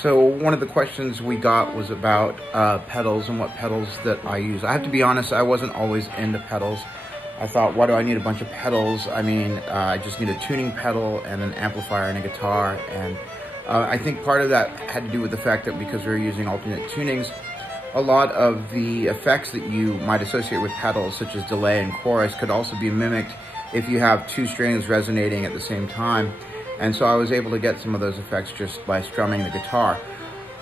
So one of the questions we got was about pedals and what pedals that I use. I have to be honest, I wasn't always into pedals. I thought, why do I need a bunch of pedals? I mean, I just need a tuning pedal and an amplifier and a guitar. And I think part of that had to do with the fact that because we were using alternate tunings, a lot of the effects that you might associate with pedals, such as delay and chorus, could also be mimicked if you have two strings resonating at the same time. And so I was able to get some of those effects just by strumming the guitar.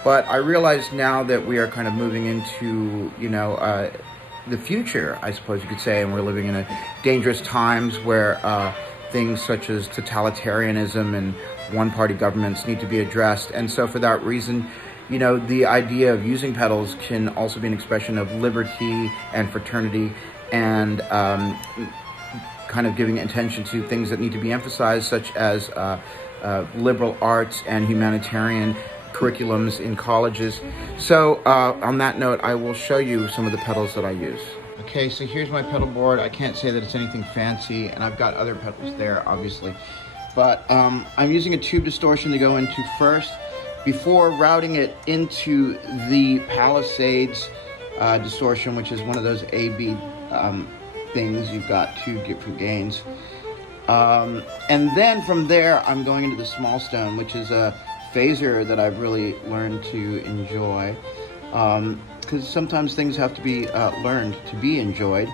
But I realize now that we are kind of moving into, you know, the future, I suppose you could say, and we're living in a dangerous times where things such as totalitarianism and one-party governments need to be addressed. And so for that reason, you know, the idea of using pedals can also be an expression of liberty and fraternity and kind of giving attention to things that need to be emphasized, such as liberal arts and humanitarian curriculums in colleges. So on that note, I will show you some of the pedals that I use. Okay, so here's my pedal board. I can't say that it's anything fancy, and I've got other pedals there, obviously. But I'm using a tube distortion to go into first, before routing it into the Palisades distortion, which is one of those A-B things. You've got two different gains. And then from there, I'm going into the Smallstone, which is a phaser that I've really learned to enjoy. Because sometimes things have to be learned to be enjoyed.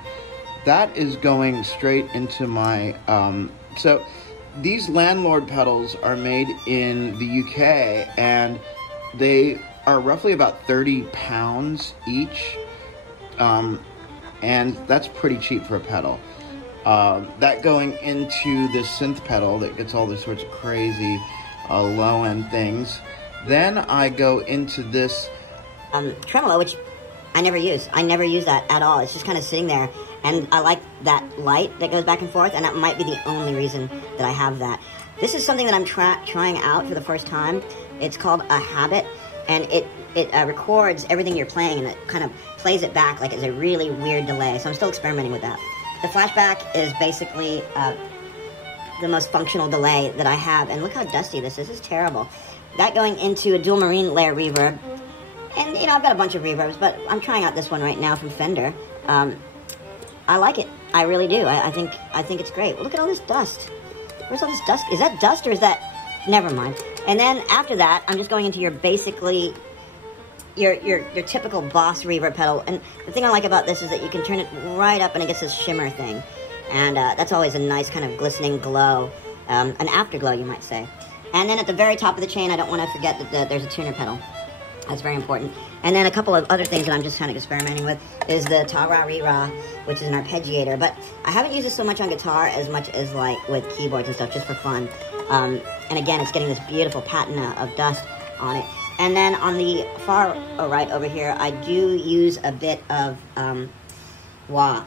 That is going straight into my... So these Landlord pedals are made in the UK, and they are roughly about 30 pounds each. And that's pretty cheap for a pedal. That going into this synth pedal that gets all these sorts of crazy low-end things. Then I go into this tremolo, which I never use. I never use that at all. It's just kind of sitting there, and I like that light that goes back and forth, and that might be the only reason that I have that. This is something that I'm trying out for the first time. It's called a Habit, and it records everything you're playing, and it kind of plays it back like it's a really weird delay. So I'm still experimenting with that. The flashback is basically the most functional delay that I have, and look how dusty this is. This is terrible. That going into a dual marine layer reverb, and you know, I've got a bunch of reverbs, but I'm trying out this one right now from Fender. I like it. I really do. I think it's great. Look at all this dust. Where's all this dust? Is that dust or is that... Never mind. And then after that, I'm just going into your basically your typical Boss reverb pedal. And the thing I like about this is that you can turn it right up and it gets this shimmer thing. And that's always a nice kind of glistening glow, an afterglow, you might say. And then at the very top of the chain, I don't want to forget that there's a tuner pedal. That's very important. And then a couple of other things that I'm just kind of experimenting with is the Ta-Ra-Re-Ra, which is an arpeggiator. But I haven't used it so much on guitar as much as like with keyboards and stuff, just for fun. And again, it's getting this beautiful patina of dust on it. And then on the far right over here, I do use a bit of wah.